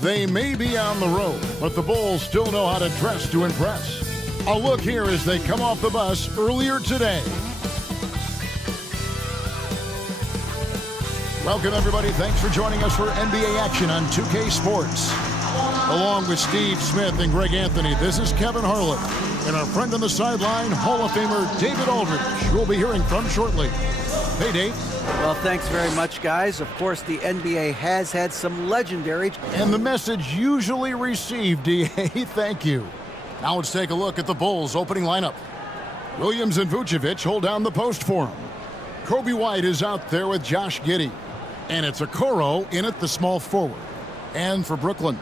They may be on the road, but the Bulls still know how to dress to impress. A look here as they come off the bus earlier today. Welcome, everybody. Thanks for joining us for NBA action on 2K Sports. Along with Steve Smith and Greg Anthony, this is Kevin Harlan. And our friend on the sideline, Hall of Famer David Aldridge, who we'll be hearing from shortly. Hey, Dave. Well, thanks very much, guys. Of course, the NBA has had some legendary... And the message usually received, DA, thank you. Now let's take a look at the Bulls' opening lineup. Williams and Vucevic hold down the post for him. Kobe White is out there with Josh Giddey. And it's Okoro in at the small forward. And for Brooklyn,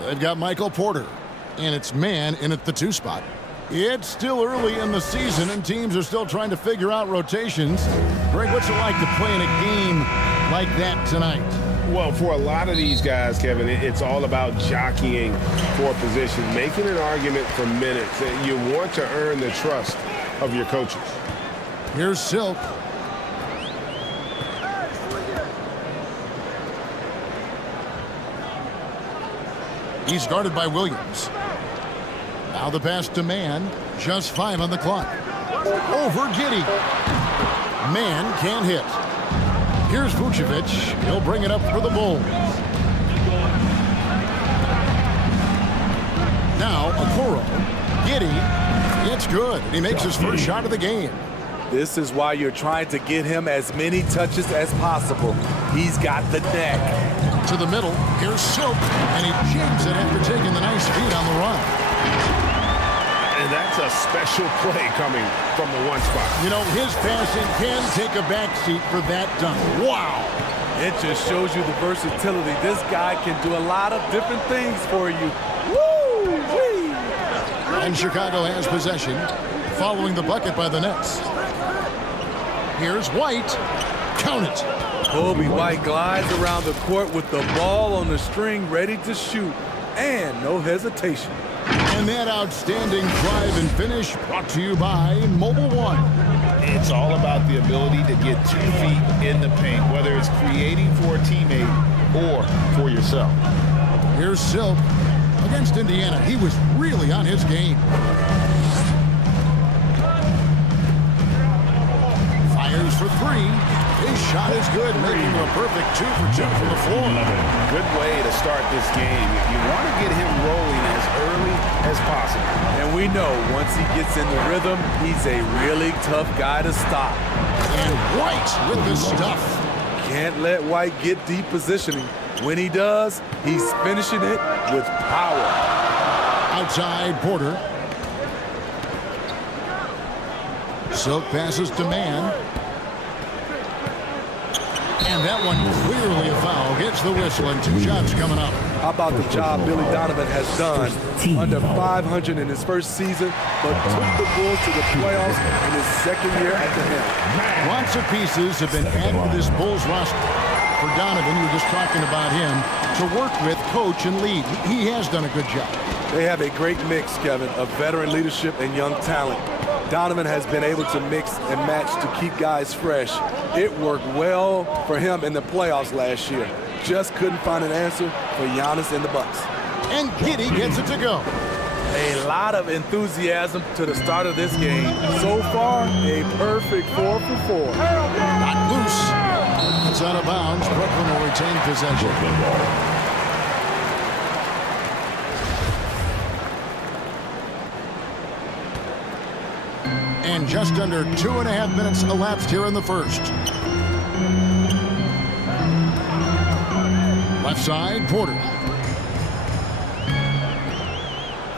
they've got Michael Porter. And it's Mann in at the 2 spot. It's still early in the season, and teams are still trying to figure out rotations. Greg, what's it like to play in a game like that tonight? Well, for a lot of these guys, Kevin, it's all about jockeying for position, making an argument for minutes. You want to earn the trust of your coaches. Here's Silk. He's guarded by Williams. Now the pass to Mann. Just 5 on the clock. Over Giddey. Mann can't hit. Here's Vucevic. He'll bring it up for the Bulls. Now Okoro. Giddey. It's good. He makes his first shot of the game. This is why you're trying to get him as many touches as possible. He's got the neck. To the middle. Here's Silk. And he jams it after taking the nice feed on the run. And that's a special play coming from the 1 spot. You know, his passing can take a backseat for that dunk. Wow. It just shows you the versatility. This guy can do a lot of different things for you. Woo-wee! And Chicago has possession, following the bucket by the Nets. Here's White. Count it. Kobe White glides around the court with the ball on the string, ready to shoot, and no hesitation. And that outstanding drive and finish brought to you by Mobile One. It's all about the ability to get 2 feet in the paint, whether it's creating for a teammate or for yourself. Here's Silk. Against Indiana, he was really on his game. Fires for 3. His shot is good, making a perfect 2 for 2 from the floor. Good way to start this game. You want to get him rolling as early as possible. And we know once he gets in the rhythm, he's a really tough guy to stop. And White with the stuff. Can't let White get deep positioning. When he does, he's finishing it with power. Outside Porter. Silk passes to Mann. And that one clearly a foul. Gets the whistle and 2 shots coming up. How about the job Billy Donovan has done? Under 500 in his first season, but took the Bulls to the playoffs in his 2nd year at the helm. Lots of pieces have been added to this Bulls roster. For Donovan, we were just talking about him, to work with, coach, and lead. He has done a good job. They have a great mix, Kevin, of veteran leadership and young talent. Donovan has been able to mix and match to keep guys fresh. It worked well for him in the playoffs last year. Just couldn't find an answer for Giannis and the Bucks. And Giddey gets it to go. A lot of enthusiasm to the start of this game. So far, a perfect 4 for 4. Not loose. It's out of bounds. Brooklyn will retain possession. And just under 2.5 minutes elapsed here in the first. Left side, Porter.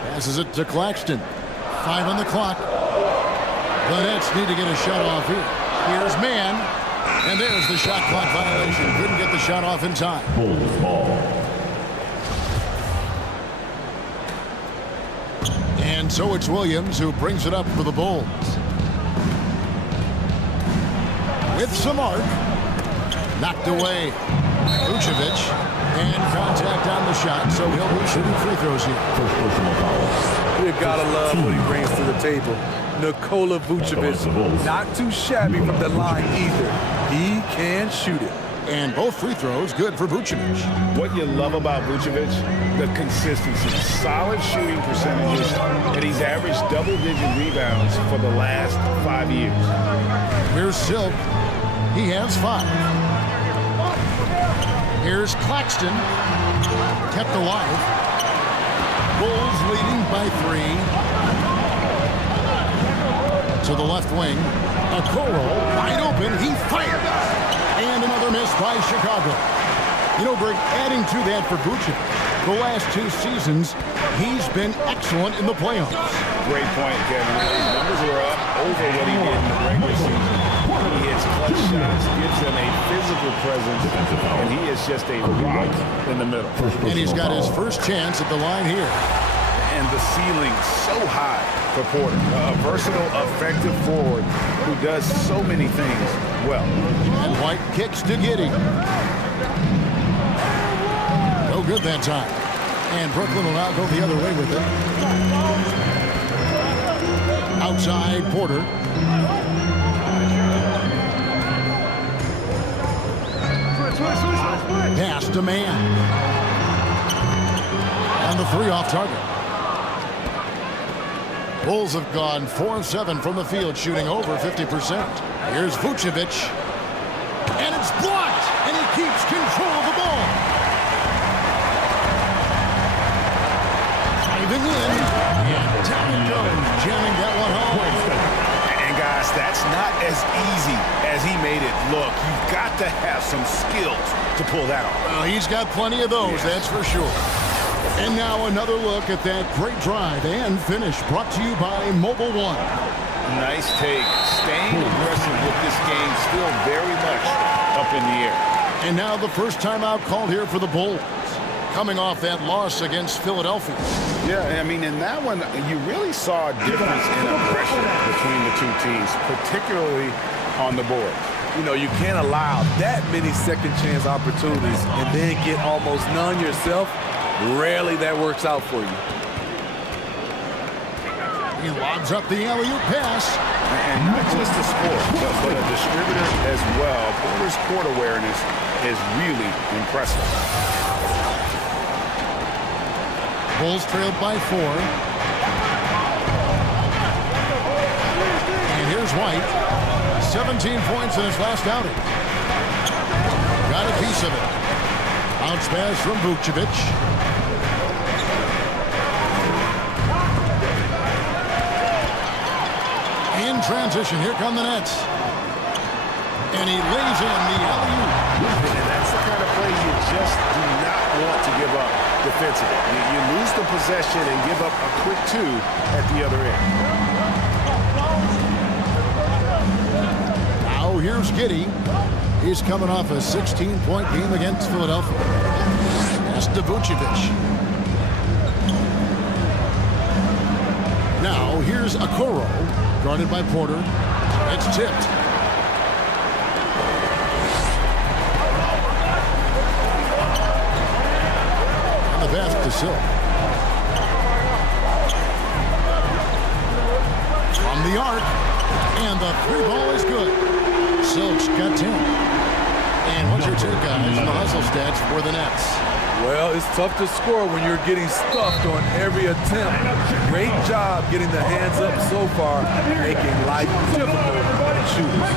Passes it to Claxton. 5 on the clock. The Nets need to get a shot off here. Here's Mann. And there's the shot clock violation. Couldn't get the shot off in time. And so it's Williams who brings it up for the Bulls. With some arc. Knocked away. Vucevic. And contact on the shot, so he'll be shooting free throws here. You gotta love what he brings to the table. Nikola Vucevic, not too shabby from the line either. He can shoot it. And both free throws good for Vucevic. What you love about Vucevic, the consistency, solid shooting percentages, and he's averaged double-digit rebounds for the last 5 years. Here's Silk. He has 5. Here's Claxton. Kept alive. Bulls leading by 3. To the left wing. Okoro wide open. He fires. And another miss by Chicago. You know, Greg, adding to that for Vucevic, the last 2 seasons, he's been excellent in the playoffs. Great point, Kevin. His numbers were up over what he did in the regular season. He hits clutch shots, gives them a physical presence, and he is just a rock in the middle. And he's got his first chance at the line here. And the ceiling so high for Porter. A versatile, effective forward who does so many things well. And White kicks to Giddey. No good that time. And Brooklyn will now go the other way with it. Outside Porter. Pass to man. And the 3 off target. Bulls have gone 4 of 7 from the field, shooting over 50%. Here's Vucevic. And it's blocked. And he keeps control of the ball. Driving in. And down it goes. Jamming that one home. And guys, that's not as easy as he made it look. You've got to have some skills to pull that off. Well, he's got plenty of those, that's for sure. And now another look at that great drive and finish brought to you by Mobile One. Nice take. Staying aggressive with this game, still very much up in the air. And now the first timeout called here for the Bulls, coming off that loss against Philadelphia. Yeah, I mean, in that one, you really saw a difference in aggression between the two teams, particularly on the board. You know, you can't allow that many second chance opportunities and then get almost none yourself. Rarely that works out for you. He lobs up the alley-oop pass. And not just a scorer, but a distributor as well. Porter's court awareness is really impressive. Bulls trailed by 4. And here's White. 17 points in his last outing. Got a piece of it. Bounce pass from Vucevic. In transition, here come the Nets. And he lays in the alley-oop. And that's the kind of play you just do not want to give up defensively. You lose the possession and give up a quick 2 at the other end. Now here's Giddey. He's coming off a 16-point game against Philadelphia. That's to Vucevic. Now here's Okoro, guarded by Porter. It's tipped. And the pass to Silk. From the arc. And the 3 ball is good. Silk's got 10. And what's your take, guys, on the hustle stats for the Nets? Well, it's tough to score when you're getting stuffed on every attempt. Great job getting the hands up so far, making life difficult for shooters.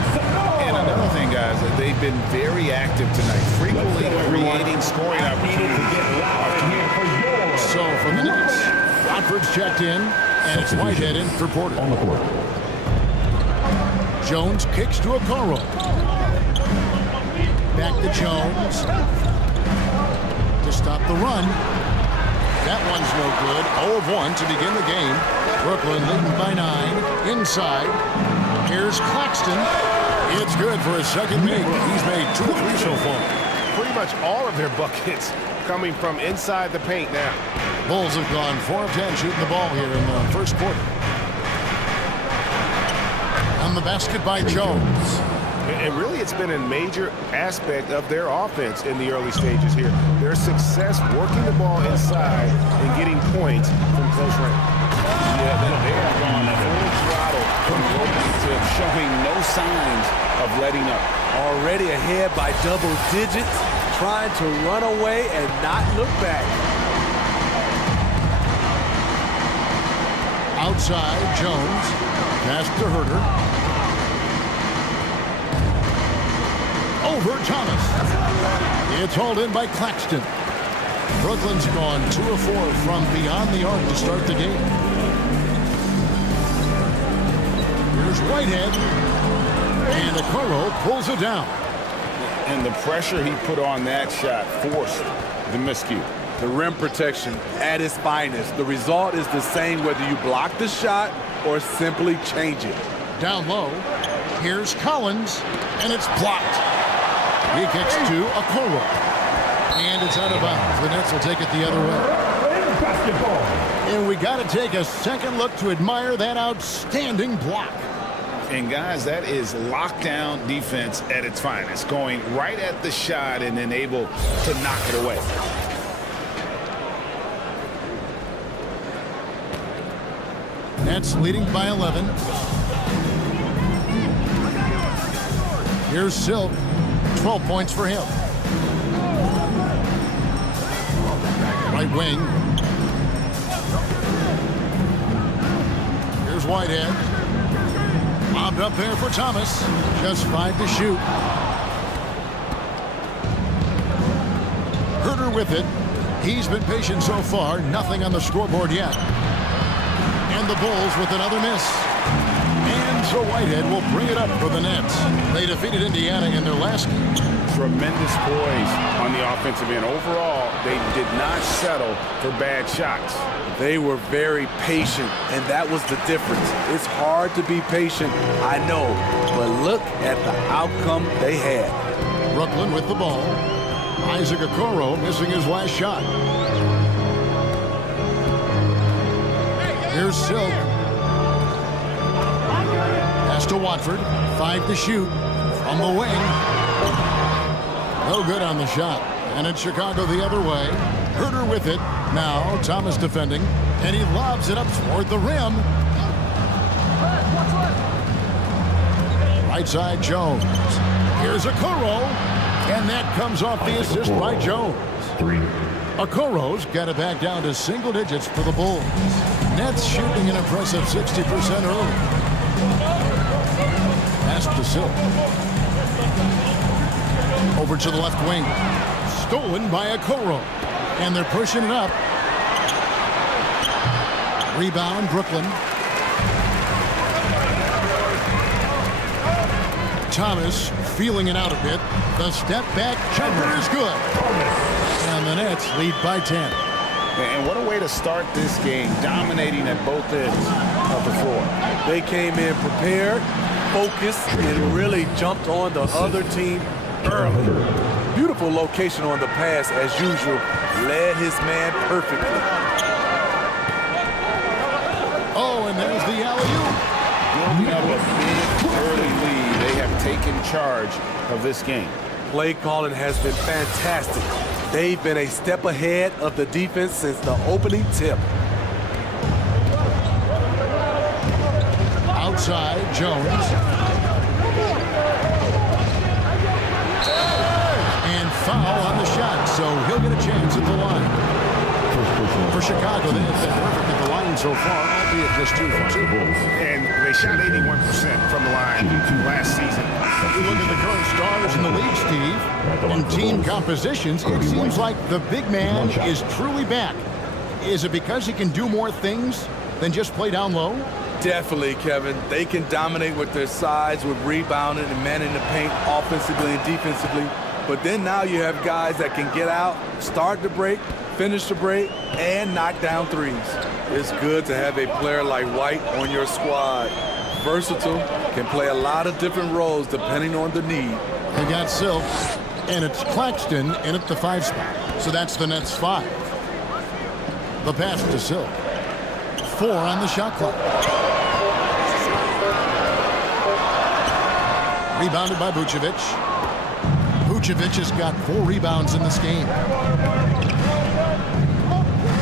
And another thing, guys, that they've been very active tonight, frequently creating scoring opportunities. So from the Nets, Watford's checked in, and it's Whitehead in for Porter. On the court. Jones kicks to Okoro. Back to Jones. To stop the run. That one's no good. 0 of 1 to begin the game. Brooklyn leading by 9. Inside. Here's Claxton. It's good for his second make. He's made 2 of 3 so far. Pretty much all of their buckets coming from inside the paint now. Bulls have gone 4 of 10 shooting the ball here in the first quarter. On the basket by Jones. And really, it's been a major aspect of their offense in the early stages here. Their success working the ball inside and getting points from close range. Yeah, they have gone full throttle from the opening tip, showing no signs of of letting up. Already ahead by double digits, trying to run away and not look back. Outside, Jones. Pass to Herter. Over Thomas. It's hauled in by Claxton. Brooklyn's gone 2 of 4 from beyond the arc to start the game. Here's Whitehead. And Okoro pulls it down. And the pressure he put on that shot forced the miscue. The rim protection at its finest. The result is the same whether you block the shot or simply change it. Down low. Here's Collins. And it's blocked. He kicks to Okoro. And it's out of bounds. The Nets will take it the other way. And we got to take a second look to admire that outstanding block. And guys, that is lockdown defense at its finest. Going right at the shot and then able to knock it away. Nets leading by 11. Here's Silk. 12 points for him. Right wing. Here's Whitehead. Lobbed up there for Thomas. Just 5 to shoot. Herter with it. He's been patient so far. Nothing on the scoreboard yet. And the Bulls with another miss. And so Whitehead will bring it up for the Nets. They defeated Indiana in their last game. Tremendous poise on the offensive end. Overall, they did not settle for bad shots. They were very patient, and that was the difference. It's hard to be patient, I know, but look at the outcome they had. Brooklyn with the ball. Isaac Okoro missing his last shot. Here's Silk. Pass to Watford. 5 to shoot from the wing. No good on the shot. And it's Chicago the other way. Herter with it. Now Thomas defending. And he lobs it up toward the rim. Right side Jones. Here's Okoro. And that comes off the assist by Jones. Okoro's got it back down to single digits for the Bulls. Nets shooting an impressive 60% early. Pass to Silk. Over to the left wing. Stolen by Okoro. And they're pushing it up. Rebound, Brooklyn. Thomas feeling it out a bit. The step back jumper is good. And the Nets lead by 10. And what a way to start this game, dominating at both ends of the floor. They came in prepared, focused, and really jumped on the other team early. Beautiful location on the pass as usual. Led his man perfectly. Oh, and there's the alley-oop. Building up a big early lead. They have taken charge of this game. Play calling has been fantastic. They've been a step ahead of the defense since the opening tip. Outside, Jones. And foul on the shot, so he'll get a chance at the line. For Chicago, they have been perfect at the line so far, albeit just 2 for 2. And they shot 81% from the line last season. You look at the current stars in the league, Steve, and team compositions, it seems like the big man is truly back. Is it because he can do more things than just play down low? Definitely, Kevin. They can dominate with their size, with rebounding and manning the paint offensively and defensively. But then now you have guys that can get out, start the break, finish the break, and knock down threes. It's good to have a player like White on your squad. Versatile, can play a lot of different roles depending on the need. They got Silk, and it's Claxton in at the 5 spot. So that's the Nets 5. The pass to Silk. 4 on the shot clock. Rebounded by Vucevic. Vucevic has got 4 rebounds in this game.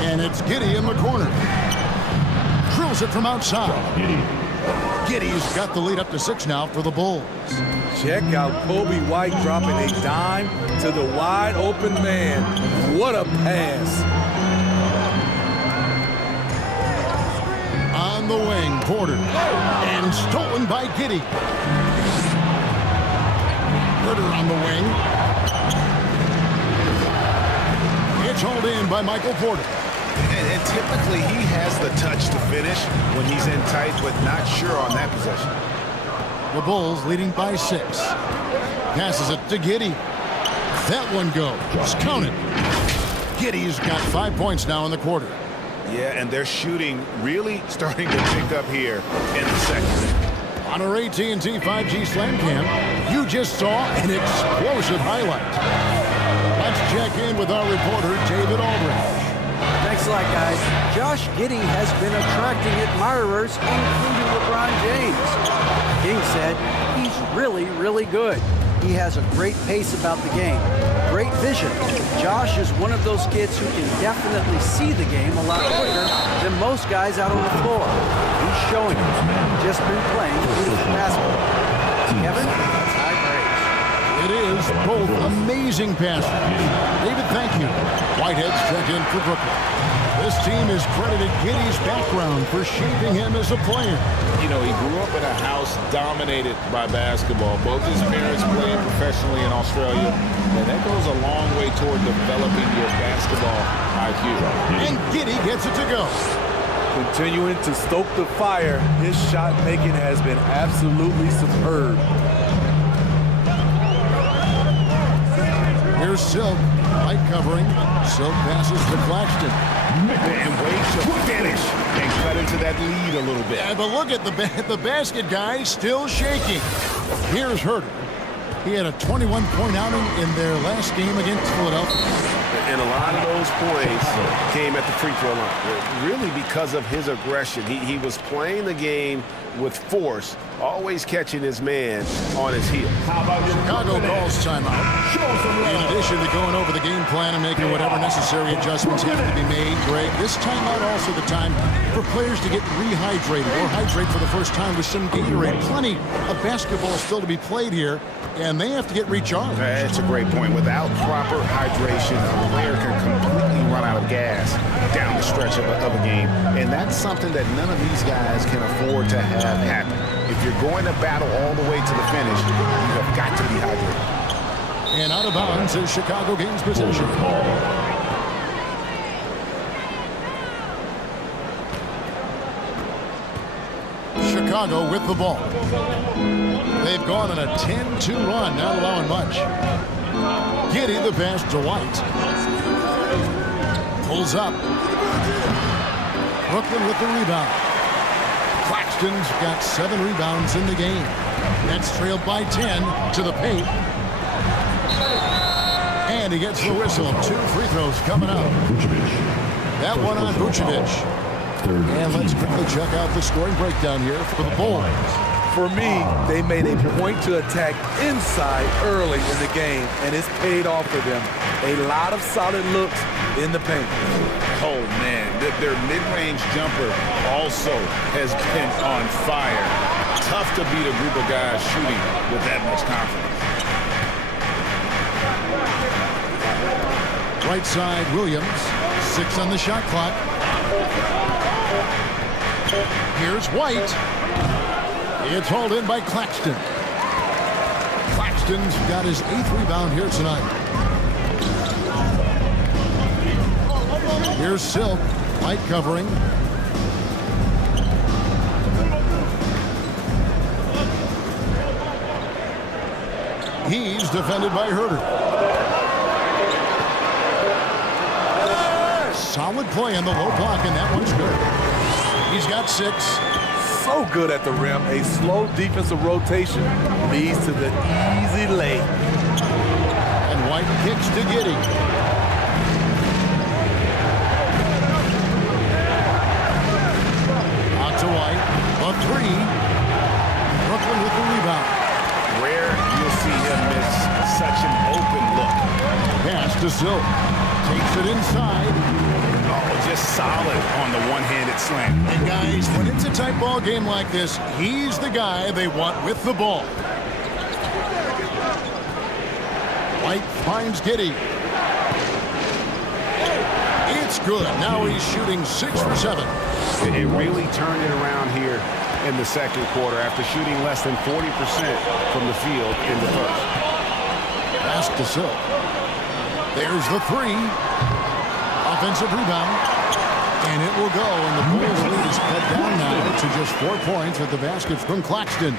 And it's Giddey in the corner. Drills it from outside. Giddy's got the lead up to 6 now for the Bulls. Check out Kobe White dropping a dime to the wide open man. What a pass. On the wing, Porter. And stolen by Giddy. Porter on the wing. It's hauled in by Michael Porter. And typically he has the touch to finish when he's in tight, but not sure on that possession. The Bulls leading by 6. Passes it to Giddy. That one goes. Count it. Giddy's got 5 points now in the quarter. Yeah, and their shooting really starting to pick up here in the second. On our AT&T 5G Slam Cam, you just saw an explosive highlight. Let's check in with our reporter, David Aldridge. Thanks a lot, guys. Josh Giddey has been attracting admirers, including LeBron James. King said he's really, really good. He has a great pace about the game, great vision. Josh is one of those kids who can definitely see the game a lot quicker than most guys out on the floor. He's showing it. Just been playing beautiful basketball. Kevin, that's high praise. It is both amazing passes. David, thank you. Whitehead's checked in for Brooklyn. This team is credited Giddy's background for shaping him as a player. You know, he grew up in a house dominated by basketball. Both his parents played professionally in Australia, and that goes a long way toward developing your basketball IQ. And Giddy gets it to go. Continuing to stoke the fire, his shot making has been absolutely superb. Here's Silk, light covering. Silk passes to Claxton. And waits to finish and cut into that lead a little bit. Yeah, but look at the basket guy still shaking. Here's Herter. He had a 21-point outing in their last game against Philadelphia. And a lot of those points came at the free throw line, really because of his aggression. He was playing the game with force, always catching his man on his heel. Chicago calls timeout. In addition to going over the game plan and making whatever necessary adjustments have to be made, Greg, this timeout also the time for players to get rehydrated or hydrate for the first time with some Gatorade. Plenty of basketball still to be played here, and they have to get recharged. That's a great point. Without proper hydration, a player can completely run out of gas down the stretch of a game, and that's something that none of these guys can afford to have happen. If you're going to battle all the way to the finish, you have got to be hydrated. And out of bounds as Chicago gains possession. Chicago with the ball. They've gone on a 10-2 run, not allowing much. Giddy the pass to White. Pulls up. Brooklyn with the rebound. Claxton's got 7 rebounds in the game. Nets trailed by 10 to the paint. And he gets the whistle. 2 free throws coming up. That one on Vucevic. And let's quickly check out the scoring breakdown here for the Bulls. For me, they made a point to attack inside early in the game, and it's paid off for them. A lot of solid looks in the paint. Oh, man, their mid-range jumper also has been on fire. Tough to beat a group of guys shooting with that much confidence. Right side, Williams. 6 on the shot clock. Here's White. It's hauled in by Claxton. Claxton's got his 8th rebound here tonight. Here's Silk, light covering. He's defended by Herter. Solid play on the low block, and that one's good. He's got 6. So good at the rim. A slow defensive rotation leads to the easy lay. And White kicks to Giddy. Out to White. A 3. Brooklyn with the rebound. Rare you'll see him miss such an open look. Pass to Silk. Takes it inside. Oh, just solid on the one-handed slam. And guys, when it's a tight ball game like this, he's the guy they want with the ball. White finds Giddey. It's good. Now he's shooting 6 for 7. It really turned it around here in the second quarter after shooting less than 40% from the field in the first. Pass to Silk. There's the 3. Offensive rebound. And it will go. And the Bulls lead is cut down now to just 4 points with the basket from Claxton.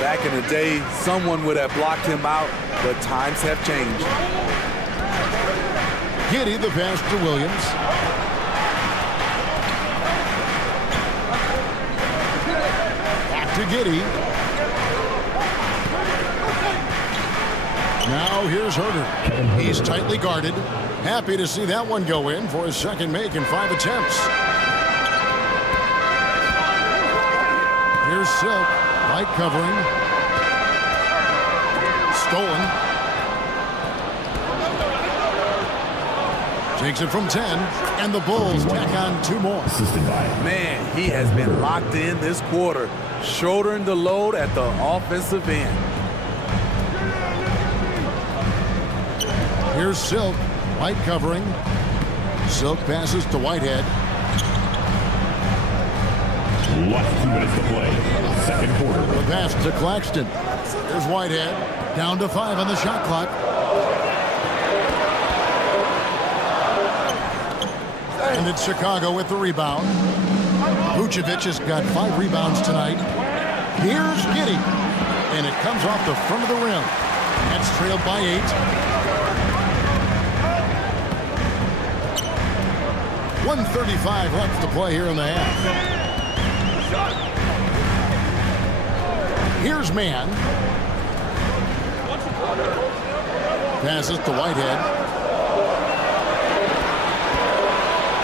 Back in the day, someone would have blocked him out, but times have changed. Giddey, the pass to Williams. Back to Giddey. Now here's Herter. He's tightly guarded. Happy to see that one go in for his second make in 5 attempts. Here's Silk. Light covering. Stolen. Takes it from 10, and the Bulls tack on 2 more. Man, he has been locked in this quarter, shouldering the load at the offensive end. Here's Silk, White covering. Silk passes to Whitehead. Last 2 minutes to play. Second quarter. The pass to Claxton. Here's Whitehead, down to 5 on the shot clock. And it's Chicago with the rebound. Vucevic has got 5 rebounds tonight. Here's Giddey. And it comes off the front of the rim. That's trailed by 8. 1:35 left to play here in the half. Here's Mann. Passes to Whitehead.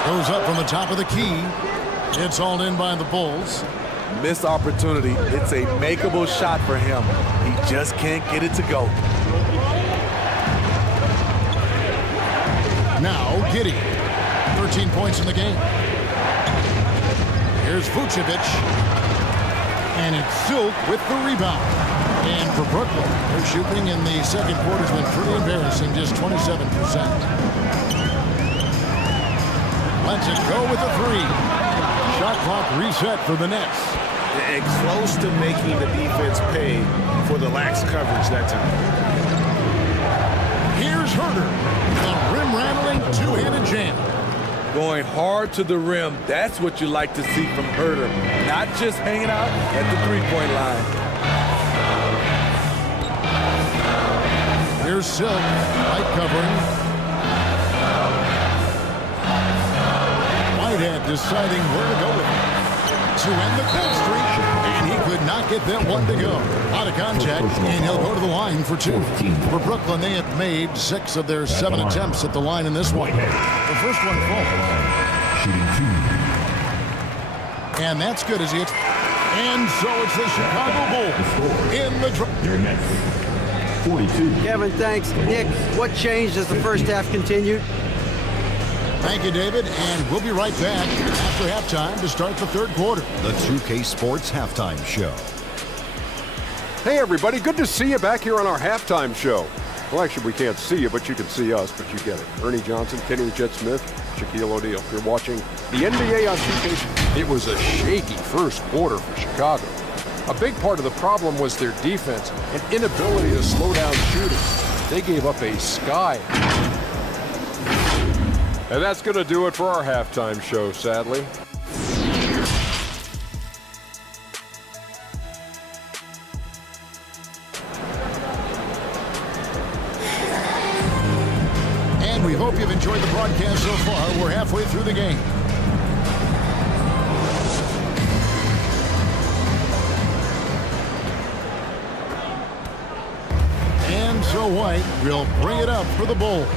Goes up from the top of the key. It's hauled in by the Bulls. Missed opportunity. It's a makeable shot for him. He just can't get it to go. Now Giddey. 13 points in the game. Here's Vucevic. And it's Silk with the rebound. And for Brooklyn, their shooting in the second quarter has been pretty embarrassing, just 27%. Lets it go with a 3. Shot clock reset for the Nets. And close to making the defense pay for the lax coverage that time. Here's Herter. The rim-rattling two-handed jam. Going hard to the rim. That's what you like to see from Herter. Not just hanging out at the three-point line. Here's Silk. Light covering. Whitehead deciding where to go with it. To end the cold streak, and he could not get that one to go. Out of contact, and he'll go to the line for 2. For Brooklyn, they have made 6 of their 7 attempts at the line in this one. The first one falls. Shooting 2. And that's good as he hits. And so it's the Chicago Bulls in the Your Nets. 42. Kevin, thanks. Nick, what changed as the first half continued? Thank you, David, and we'll be right back after halftime to start the third quarter. The 2K Sports Halftime Show. Hey, everybody. Good to see you back here on our halftime show. Well, actually, we can't see you, but you can see us, but you get it. Ernie Johnson, Kenny Jet Smith, Shaquille O'Neal. You're watching the NBA on 2K. It was a shaky first quarter for Chicago. A big part of the problem was their defense and inability to slow down shooting. They gave up a sky. And that's going to do it for our halftime show, sadly. And we hope you've enjoyed the broadcast so far. We're halfway through the game. And so White will bring it up for the Bulls.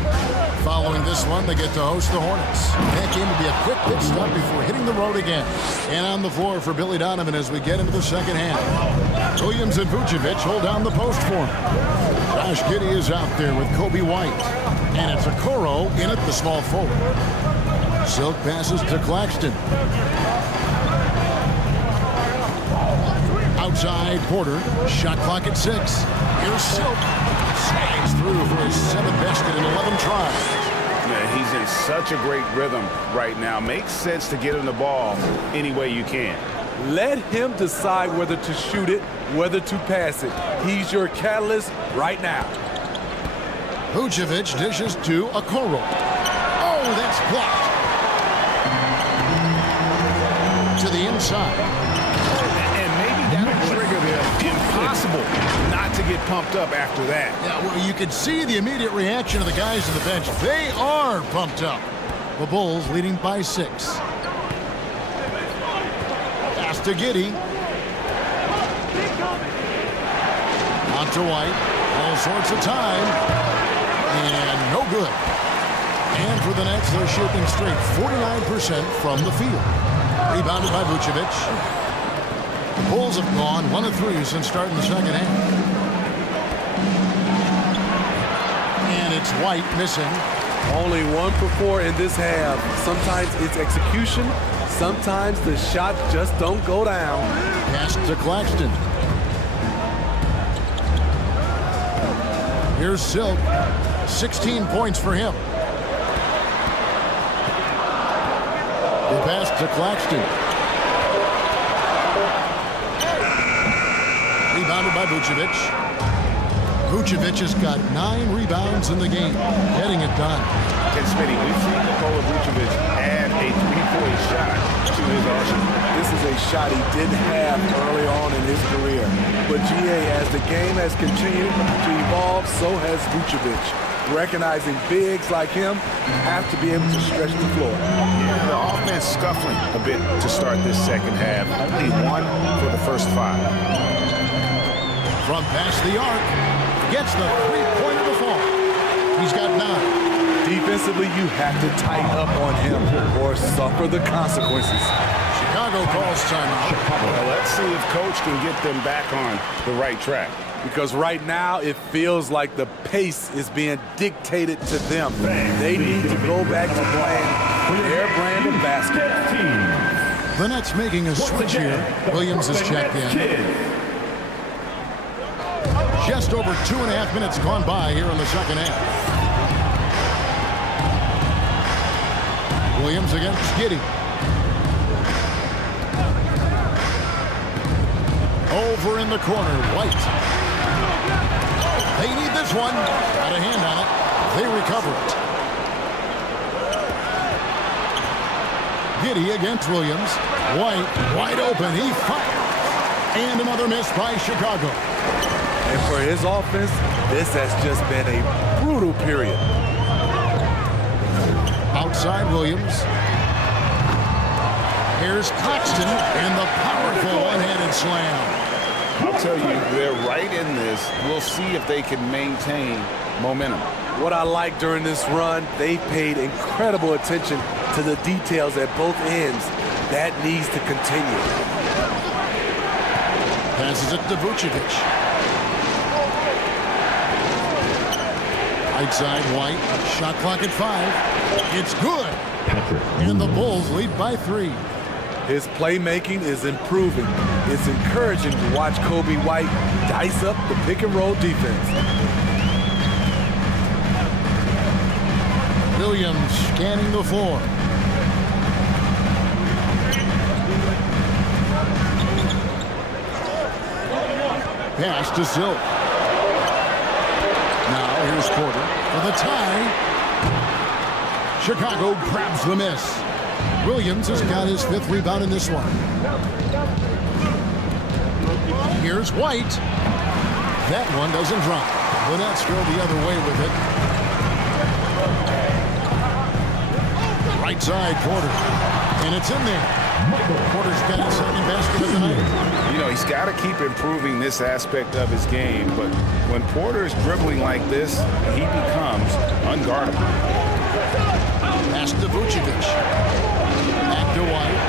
Following this one, they get to host the Hornets. That game will be a quick pit stop before hitting the road again. And on the floor for Billy Donovan as we get into the second half. Williams and Vucevic hold down the post for him. Josh Giddey is out there with Coby White. And it's Okoro in at the small forward. Silk passes to Claxton. Outside, Porter. Shot clock at 6. Here's Silk. Slides through for his 7th basket in 11 tries. Yeah, he's in such a great rhythm right now. Makes sense to get him the ball any way you can. Let him decide whether to shoot it, whether to pass it. He's your catalyst right now. Vucevic dishes to Okoro. Oh, that's blocked. To the inside. And maybe that'll trigger them. Impossible not to get pumped up after that. Yeah, well, you can see the immediate reaction of the guys on the bench. They are pumped up. The Bulls leading by 6. Pass to Giddey. On to White. All sorts of time. And no good. And for the Nets, they're shooting straight 49% from the field. Rebounded by Vucevic. The Bulls have gone 1 of 3 since starting the second half. And it's White missing. Only 1 for 4 in this half. Sometimes it's execution. Sometimes the shots just don't go down. Pass to Claxton. Here's Silk. 16 points for him. The pass to Claxton. Rebounded by Vucevic. Vucevic has got 9 rebounds in the game, getting it done. And Smitty, we've seen Nikola Vucevic add a 3-point shot to his arsenal. This is a shot he didn't have early on in his career. But GA, as the game has continued to evolve, so has Vucevic. Recognizing bigs like him have to be able to stretch the floor. Yeah, the offense scuffling a bit to start this second half. Only 1 for the first 5. From past the arc, gets the 3-pointer to fall. He's got 9. Defensively, you have to tighten up on him or suffer the consequences. Chicago calls timeout. Well, let's see if Coach can get them back on the right track. Because right now, it feels like the pace is being dictated to them. They need to go back to playing their brand of basketball. The Nets making a switch here. Williams has checked in. Just over 2.5 minutes gone by here in the second half. Williams against Giddey. Over in the corner, White. They need this one. Got a hand on it. They recover it. Giddey against Williams. White, wide open. He fired. And another miss by Chicago. And for his offense, this has just been a brutal period. Outside Williams. Here's Claxton and the powerful one-handed slam. I'll tell you, they're right in this. We'll see if they can maintain momentum. What I like during this run, they paid incredible attention to the details at both ends. That needs to continue. Passes it to Vucevic. Right side, White. Shot clock at 5. It's good. And the Bulls lead by 3. His playmaking is improving. It's encouraging to watch Kobe White dice up the pick-and-roll defense. Williams scanning the floor. Pass to Silk. Now here's Porter for the tie. Chicago grabs the miss. Williams has got his 5th rebound in this one. Here's White. That one doesn't drop. The Nets go the other way with it. Right side, Porter. And it's in there. Porter's got his 2nd basket of the night. You know, he's got to keep improving this aspect of his game, but when Porter's dribbling like this, he becomes unguardable. Pass to Vucevic. Back to White.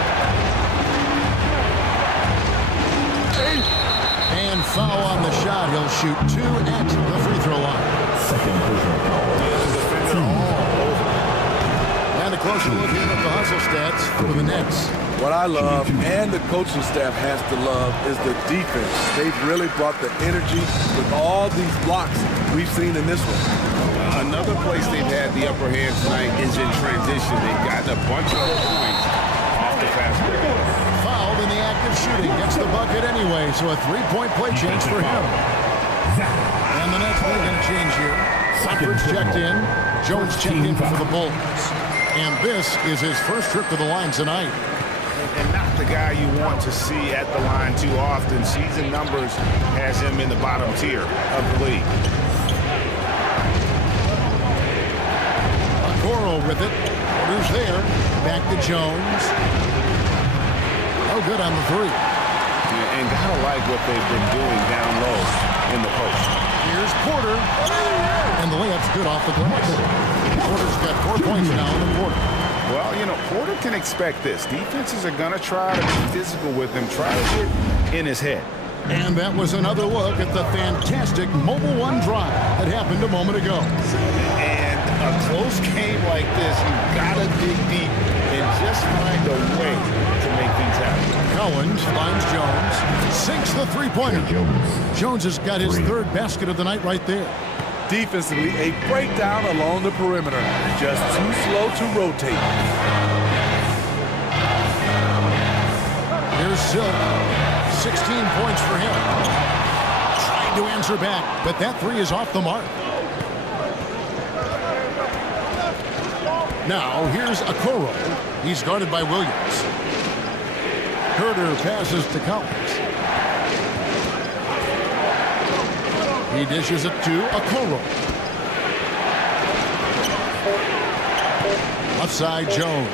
And foul on the shot. He'll shoot 2 at the free throw line. Second personal foul. And a closer look in at the hustle stats for the Nets. What I love, and the coaching staff has to love, is the defense. They've really brought the energy with all these blocks we've seen in this one. Another place they've had the upper hand tonight is in transition. They've gotten a bunch of points off the fast break. Fouled in the act of shooting. Gets the bucket anyway, so a three-point play change for him. And the Nets making a change here. Potrait checked in. Jones checked in for the Bulls. And this is his first trip to the line tonight. And not the guy you want to see at the line too often. Season numbers has him in the bottom tier of the league. Okoro with it. Who's there? Back to Jones. Oh, good on the three. Yeah, and gotta like what they've been doing down low in the post. Here's Porter. And the layup's good off the glass. Porter's got 4 points now in the quarter. Well, you know, Porter can expect this. Defenses are going to try to be physical with him, try to get in his head. And that was another look at the fantastic Mobile One drive that happened a moment ago. And a close game like this, you've got to dig deep and just find a way to make things happen. Collins finds Jones, sinks the three-pointer. Jones has got his third basket of the night right there. Defensively, a breakdown along the perimeter. Just too slow to rotate. Here's Silk. 16 points for him. Trying to answer back, but that three is off the mark. Now, here's Okoro. He's guarded by Williams. Herter passes to Collins. He dishes it to Okoro. Left side, Jones.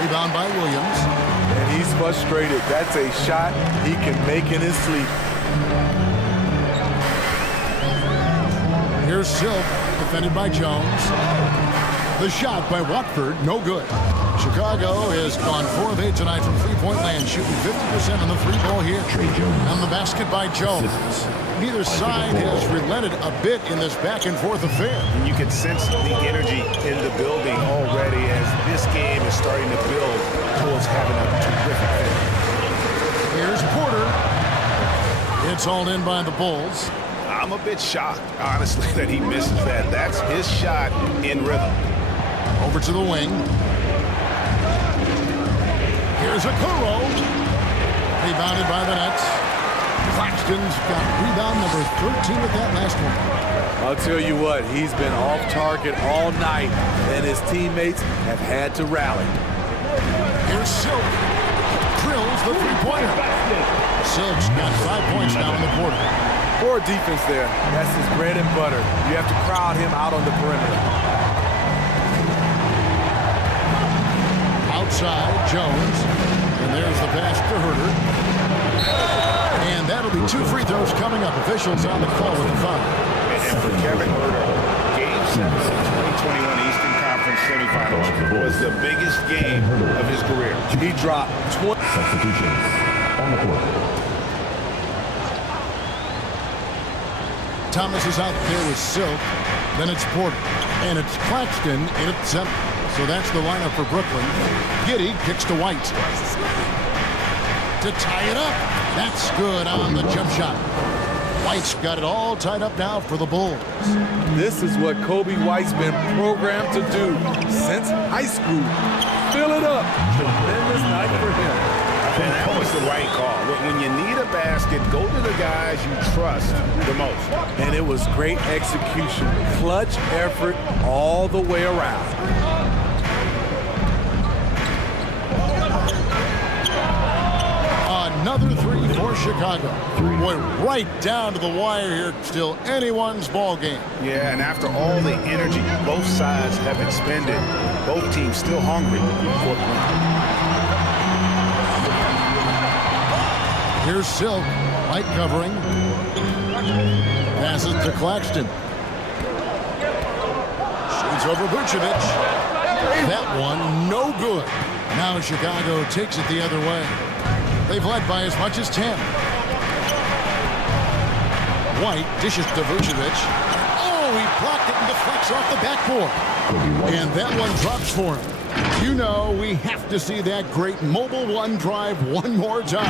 Rebound by Williams. And he's frustrated. That's a shot he can make in his sleep. Here's Silk, defended by Jones. The shot by Watford, no good. Chicago has gone 4 of 8 tonight from three-point land, shooting 50% on the free ball here. On the basket by Jones. Neither side has relented a bit in this back-and-forth affair. And you can sense the energy in the building already as this game is starting to build towards having a terrific finish. Here's Porter. It's all in by the Bulls. I'm a bit shocked, honestly, that he misses that. That's his shot in rhythm. Over to the wing. Here's Okoro. Rebounded by the Nets. Claxton's got rebound number 13 with that last one. I'll tell you what, he's been off target all night, and his teammates have had to rally. Here's Silk. Drills the three-pointer. Silk's got 5 points now in the quarter. Poor defense there. That's his bread and butter. You have to crowd him out on the perimeter. Outside, Jones. And there's the pass to Herter. And that'll be 2 free throws coming up. Officials on the call with the foul. And for Kevin Herter, Game 7 of the 2021 Eastern Conference Semifinals was the biggest game of his career. He dropped 20. Substitutions on the court. Thomas is out there with Silk. Then it's Porter. And it's Claxton in at center. So that's the lineup for Brooklyn. Giddey kicks to White. To tie it up. That's good on the jump shot. White's got it all tied up now for the Bulls. This is what Kobe White's been programmed to do since high school. Fill it up. Tremendous night for him. And that was the right call. When you need a basket, go to the guys you trust the most. And it was great execution. Clutch effort all the way around. Another three for Chicago. Boy, right down to the wire here. Still anyone's ball game. Yeah, and after all the energy both sides have expended, both teams still hungry for the win. Here's Silk, White covering. Passes to Claxton. Shoots over Vucevic. That one, no good. Now Chicago takes it the other way. They've led by as much as 10. White dishes to Vucevic. Oh, Oh, he blocked it and deflects off the backboard. And that one drops for him. You know, we have to see that great mobile one drive one more time.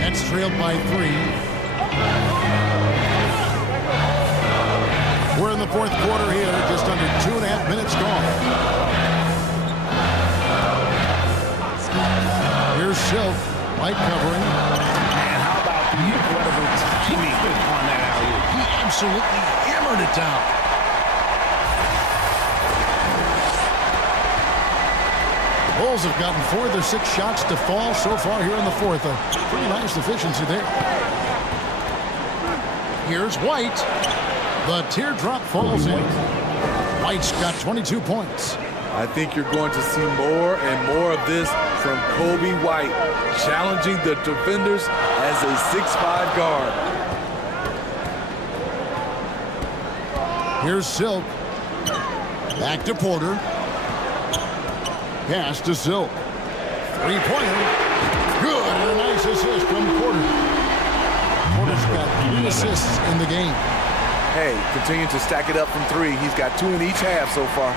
That's trailed by 3. We're in the fourth quarter here, just under 2.5 minutes gone. Here's Silk, light covering. Man, how about the incredible timing on that alley? He absolutely hammered it down. The Bulls have gotten 4 of their 6 shots to fall so far here in the fourth. A pretty nice efficiency there. Here's White. The teardrop falls in. White's got 22 points. I think you're going to see more and more of this from Coby White, challenging the defenders as a 6'5" guard. Here's Silk. Back to Porter. Pass to Silk. Three-pointer. Good, and a nice assist from Porter. Porter's got 3 assists in the game. Hey, continue to stack it up from 3. He's got 2 in each half so far.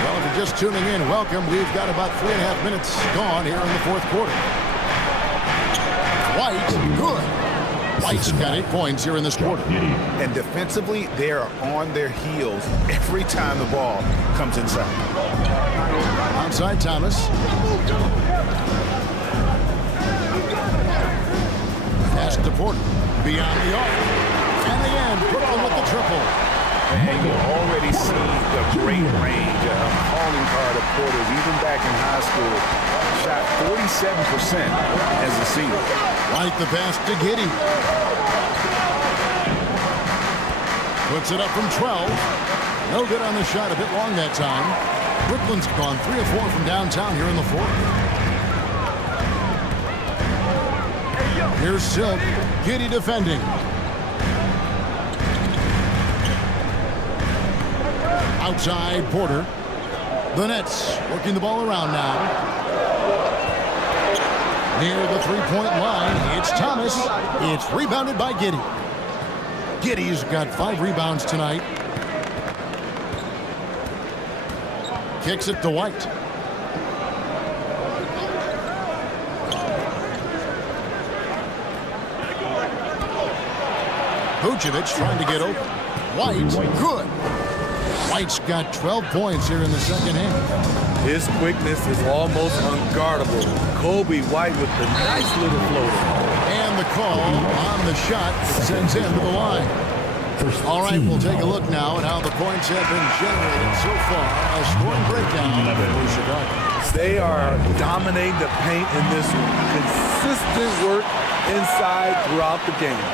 Well, if you're just tuning in, welcome. We've got about 3.5 minutes gone here in the fourth quarter. White, good. White's got 8 points here in this quarter. And defensively, they are on their heels every time the ball comes inside. Outside Thomas. Pass to Porter. Beyond the arc. And again, Brooklyn with the triple. And you already see the great range of calling card of Porter's, even back in high school. Shot 47% as a senior. Like the pass to Giddey. Puts it up from 12. No good on the shot, a bit long that time. Brooklyn's gone 3 of 4 from downtown here in the fourth. Here's Silk. Giddey defending. Outside Porter. The Nets working the ball around now. Near the three-point line, it's Thomas. It's rebounded by Giddey. Giddey's got 5 rebounds tonight. Kicks it to White. Vucevic trying to get open. White, good. White's got 12 points here in the second half. His quickness is almost unguardable. Coby White with the nice little floater. And the call on the shot sends him to the line. All right, we'll take a look now at how the points have been generated so far. A scoring breakdown for Chicago. They are dominating the paint in this one. Consistent work inside throughout the game.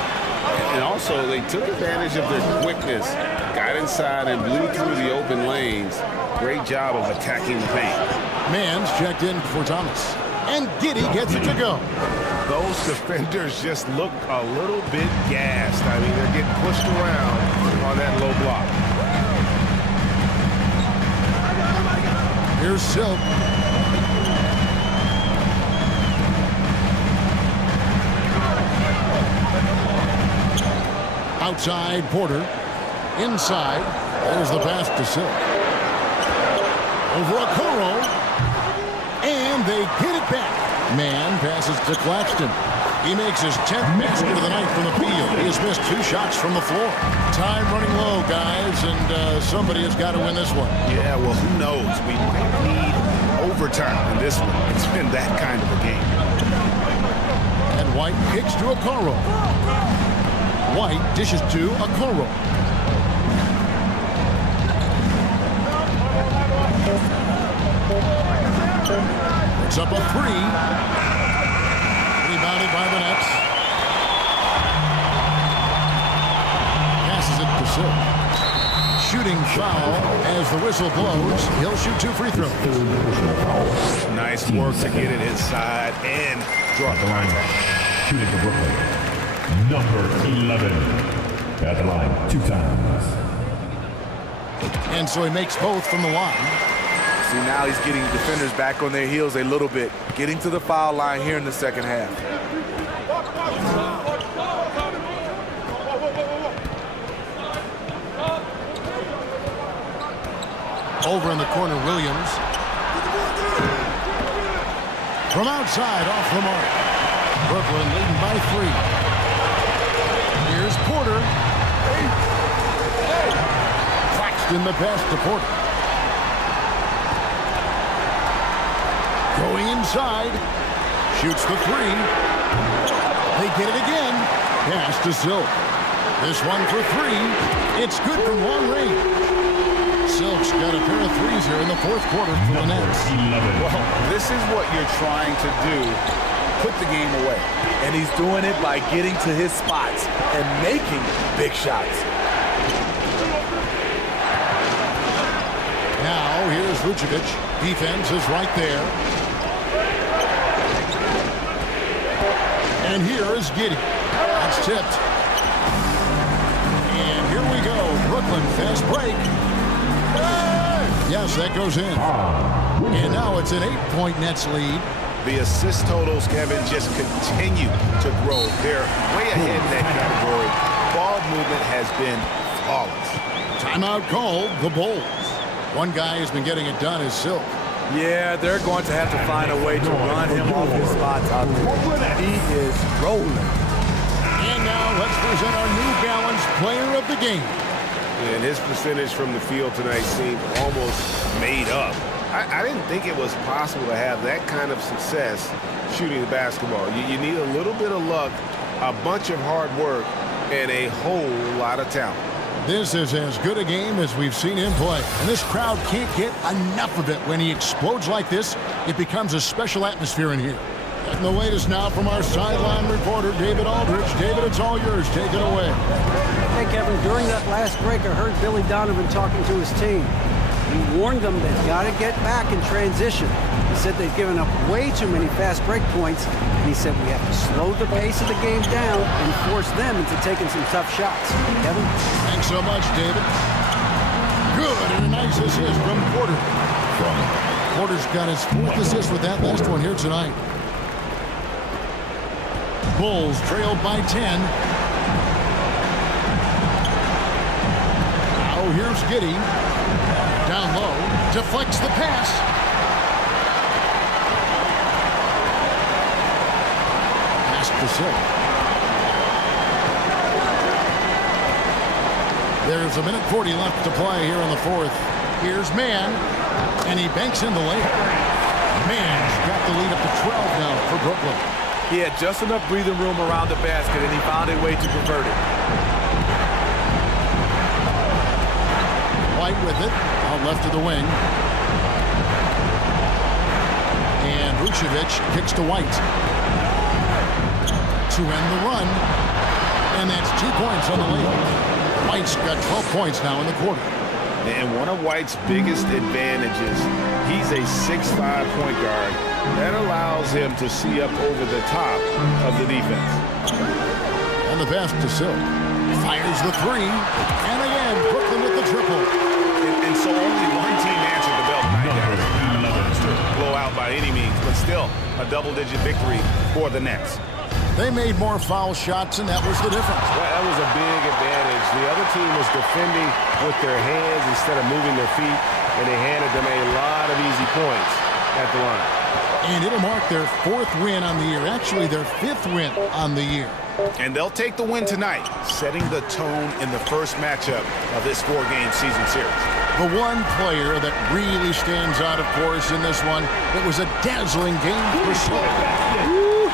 And also, they took advantage of their quickness, got inside and blew through the open lanes. Great job of attacking the paint. Mann's checked in for Thomas. And Giddey gets it to go. Those defenders just look a little bit gassed. I mean, they're getting pushed around on that low block. Here's Silk. Outside Porter. Inside. There's the pass to Silk. Over Okoro. And they get it back. Mann passes to Claxton. He makes his 10th basket of the night from the field. He has missed 2 shots from the floor. Time running low, guys, and somebody has got to win this one. Yeah, well, who knows? We might need overtime in this one. It's been that kind of a game. And White kicks to Okoro. White dishes to Okoro. It's up a 3. Rebounded by the Nets. Passes it to Silk. Shooting foul as the whistle blows. He'll shoot 2 free throws. Nice work to get it inside and draw the line. Shooting for Brooklyn. Number 11. At the line 2 times. And so he makes both from the line. See, now he's getting defenders back on their heels a little bit. Getting to the foul line here in the second half. Over in the corner, Williams. From outside, off the mark. Brooklyn leading by 3. Here's Porter. Claxton the pass to Porter. Going inside. Shoots the 3. They get it again. Pass to Silk. This one for 3. It's good from long range. Silk's got a pair of 3s here in the fourth quarter for the Nets. Well, this is what you're trying to do. Put the game away. And he's doing it by getting to his spots and making big shots. Now, here's Vucevic. Defense is right there. And here is Giddey. That's tipped. And here we go. Brooklyn fast break. Yes, that goes in. And now it's an 8-point Nets lead. The assist totals, Kevin, just continue to grow. They're way ahead in that category. Ball movement has been flawless. Timeout called, the Bulls. One guy who's been getting it done is Silk. Yeah, they're going to have to find a way to run him off his spots out there. He is rolling. And now let's present our New Balance player of the game. And his percentage from the field tonight seemed almost made up. I didn't think it was possible to have that kind of success shooting the basketball. You need a little bit of luck, a bunch of hard work, and a whole lot of talent. This is as good a game as we've seen him play. And this crowd can't get enough of it. When he explodes like this, it becomes a special atmosphere in here. And the latest now from our sideline reporter, David Aldridge. David, it's all yours. Take it away. Hey, Kevin, during that last break, I heard Billy Donovan talking to his team. He warned them they've got to get back in transition. He said they've given up way too many fast break points, and he said we have to slow the pace of the game down and force them into taking some tough shots. Kevin? Thanks so much, David. Good, and a nice assist from Porter. Porter's got his 4th assist with that last one here tonight. Bulls trailed by 10. Now here's Giddey. Down low, deflects the pass. Pass to Silk. There's 1:40 left to play here in the fourth. Here's Mann, and he banks in the layup. Mann's got the lead up to 12 now for Brooklyn. He had just enough breathing room around the basket, and he found a way to convert it. White with it, out left to the wing. And Vucevic kicks to White. To end the run. And that's 2 points on the layup. White's got 12 points now in the quarter. And one of White's biggest advantages, he's a 6'5" point guard. That allows him to see up over the top of the defense. And the pass to Silk. Fires the 3. And again, Brooklyn with the triple. And so only one team answered the bell tonight. That was not a monster blowout by any means, but still a double-digit victory for the Nets. They made more foul shots, and that was the difference. Well, that was a big advantage. The other team was defending with their hands instead of moving their feet, and they handed them a lot of easy points at the line. And it'll mark their 4th win on the year. Actually, their 5th win on the year. And they'll take the win tonight, setting the tone in the first matchup of this 4-game season series. The one player that really stands out, of course, in this one, it was a dazzling game for Silk.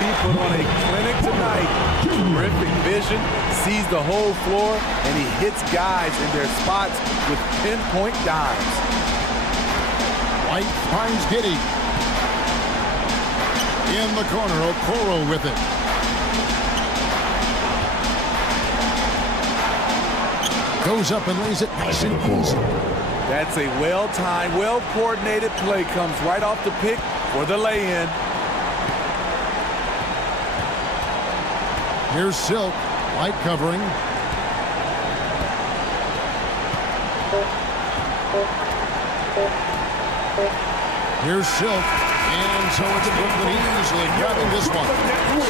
He put on a clinic tonight. Terrific vision, sees the whole floor, and he hits guys in their spots with pinpoint dimes. White finds Giddey. In the corner, Okoro with it. Goes up and lays it nice and easy. That's a well-timed, well-coordinated play. Comes right off the pick for the lay-in. Here's Silk. White covering. Here's Silk. And so it's Brooklyn easily grabbing this one.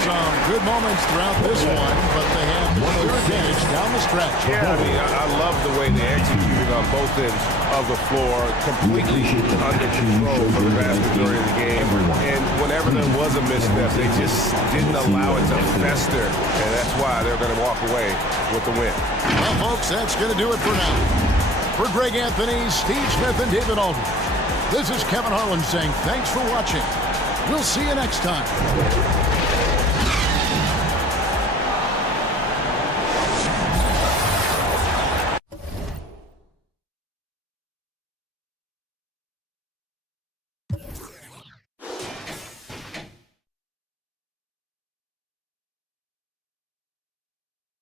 Some good moments throughout this one, but they have the clear advantage down the stretch. Yeah, I mean, I love the way they executed on both ends of the floor, completely under control for the vast majority of the game. And whenever there was a misstep, they just didn't allow it to fester, and that's why they're going to walk away with the win. Well, folks, that's going to do it for now. For Greg Anthony, Steve Smith, and David Aldridge, this is Kevin Harlan saying thanks for watching. We'll see you next time.